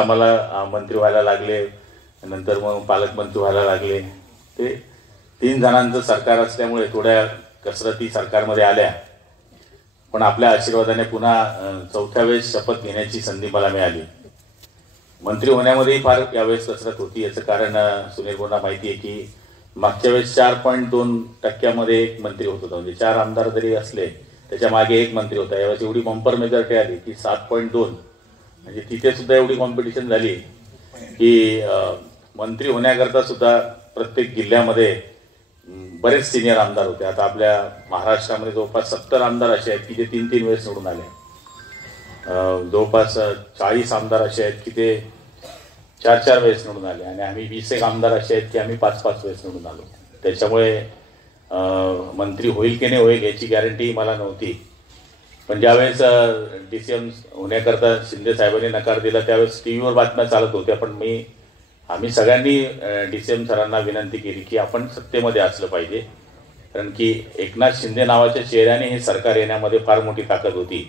आम्हाला मंत्री व्हायला लागले, नंतर मग पालकमंत्री व्हायला लागले। ते 3 जणांचं सरकार असल्यामुळे थोड्या कसरती सरकारमध्ये आल्या, पण आपल्या आशीर्वादाने पुन्हा 4थ्या वेळेस शपथ घेण्याची संधी मला मिळाली। मंत्री होण्यामध्येही फार यावेळेस कसरत होती। याचं कारण सुनील भाऊंना माहिती आहे की मागच्या वेळेस 4.2% एक मंत्री होत होता, म्हणजे 4 आमदार जरी असले त्याच्या मागे एक मंत्री होता। यावेळेस एवढी बंपर मेजॉरिटी आली की 7.2, म्हणजे तिथे सुद्धा एवढी कॉम्पिटिशन झाली की मंत्री होण्याकरता सुद्धा प्रत्येक जिल्ह्यामध्ये बरेच सिनियर आमदार होते। आता आपल्या महाराष्ट्रामध्ये जवळपास 70 आमदार असे आहेत की ते 3-3 वेळेस निवडून आले, जवळपास 40 आमदार असे आहेत की ते 4-4 वेळेस निवडून आले, आणि आम्ही 20 आमदार असे आहेत की आम्ही 5-5 वेळेस निवडून आलो। त्याच्यामुळे मंत्री होईल की नाही होईल याची गॅरंटी मला नव्हती। पण ज्यावेळेस DCM होण्याकरता शिंदे साहेबांनी नकार दिला त्यावेळेस टीव्हीवर बातम्या चालत होत्या, पण आम्ही सगळ्यांनी DCM सरांना विनंती केली की आपण सत्तेमध्ये असलं पाहिजे, कारण की एकनाथ शिंदे नावाच्या चेहऱ्याने हे सरकार येण्यामध्ये फार मोठी ताकद होती।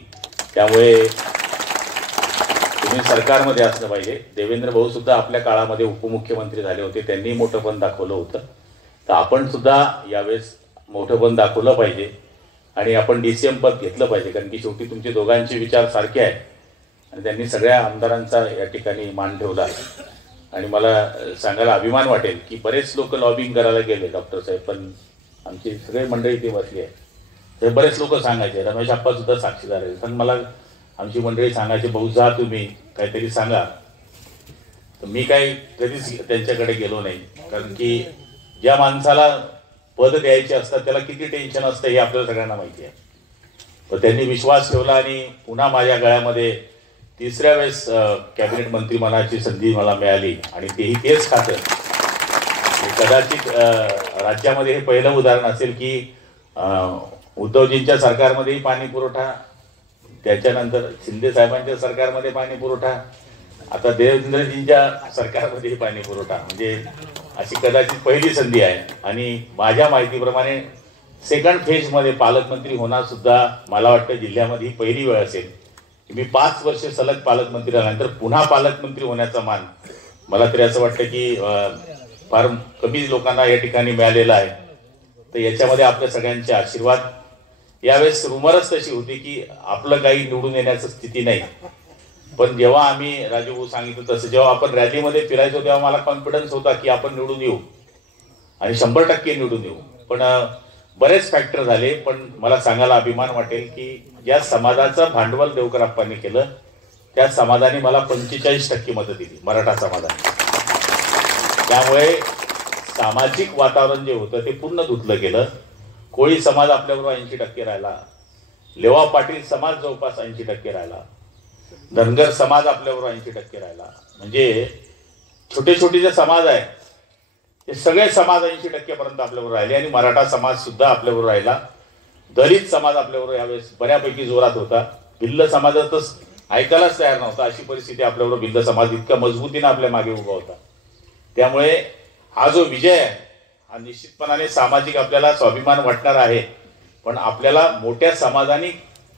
त्यामुळे तुम्ही सरकारमध्ये असलं पाहिजे। देवेंद्र भाऊ सुद्धा आपल्या काळामध्ये उपमुख्यमंत्री झाले होते, त्यांनी मोठेपण दाखवलं होतं, तर आपण सुद्धा यावेळेस मोठेपण दाखवलं पाहिजे आणि आपण DCM पद घेतलं पाहिजे, कारण की शेवटी तुमचे दोघांचे विचार सारखे आहेत आणि त्यांनी सगळ्या आमदारांचा या ठिकाणी मान ठेवला। आणि मला सांगायला अभिमान वाटेल की बरेच लोक लॉबिंग करायला गेले डॉक्टर साहेब, पण आमची सगळी मंडळी ते बसली आहे, ते बरेच लोक सांगायचे, रमेश आप्पा सुद्धा साक्षीदार आहे, पण मला आमची मंडळी सांगायची भाऊ जा तुम्ही काहीतरी सांगा, तर मी काही कधीच त्यांच्याकडे गेलो नाही, कारण की ज्या माणसाला पद द्यायचे असतात त्याला किती टेन्शन असतं हे आपल्याला सगळ्यांना माहिती आहे। तर त्यांनी विश्वास ठेवला आणि पुन्हा माझ्या गळ्यामध्ये 3ऱ्या वेळेस कॅबिनेट मंत्री मनाची संधी मला मिळाली, आणि तेही तेच खातं। कदाचित राज्यामध्ये हे पहिलं उदाहरण असेल की उद्धवजींच्या सरकारमध्येही पाणी पुरवठा, त्याच्यानंतर शिंदे साहेबांच्या सरकारमध्ये पाणी पुरवठा, आता देवेंद्रजींच्या सरकारमध्येही पाणी पुरवठा, म्हणजे अशी कदाचित पहिली संधी आहे। आणि माझ्या माहितीप्रमाणे 2nd फेजमध्ये पालकमंत्री होणार सुद्धा मला वाटतं जिल्ह्यामध्ये ही पहिली वेळ असेल की मी 5 वर्ष सलग पालकमंत्री झाल्यानंतर पुन्हा पालकमंत्री होण्याचा मान मला तरी असं वाटतं की फार कमी लोकांना या ठिकाणी मिळालेला आहे। तर याच्यामध्ये आपल्या सगळ्यांचे आशीर्वाद। यावेळेस रुमरच तशी होती की आपलं काही निवडून येण्याची स्थिती नाही, पण जेव्हा आम्ही राजू भाऊ सांगितलं तसं जेव्हा आपण रॅलीमध्ये फिरायचो तेव्हा मला कॉन्फिडन्स होता की आपण निवडून येऊ आणि 100% निवडून येऊ। पण बरेच फॅक्टर झाले, पण मला सांगायला अभिमान वाटेल की ज्या समाजाचं भांडवल देवकरप्पांनी केलं त्या समाजाने मला 45% मतं दिली, मराठा समाजाने। त्यामुळे सामाजिक वातावरण जे होतं ते पूर्ण धुतलं गेलं। कोळी समाज आपल्याबरोबर 80% राहिला, लेवा पाटील समाज जवळपास 80% राहिला, धनगर समाज आपल्याबरोबर 80% राहिला, म्हणजे छोटे छोटे जे समाज आहेत ते सगळे समाज 80% पर्यंत आपल्याबरोबर राहिले, आणि मराठा समाज सुद्धा आपल्याबरोबर राहिला। दलित समाज आपल्याबरोबर यावेळेस बऱ्यापैकी जोरात होता, भिल्ल समाजातच ऐकायलाच तयार नव्हता, अशी परिस्थिती आपल्याबरोबर भिल्ल समाज इतक्या मजबूतीने आपल्या मागे उभा होता। त्यामुळे हा जो विजय आहे हा निश्चितपणाने सामाजिक आपल्याला स्वाभिमान वाटणार आहे, पण आपल्याला मोठ्या समाजाने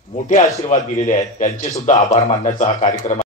मोठे आशीर्वाद दिलेले आहेत, त्यांचे सुद्धा आभार मानण्याचा हा कार्यक्रम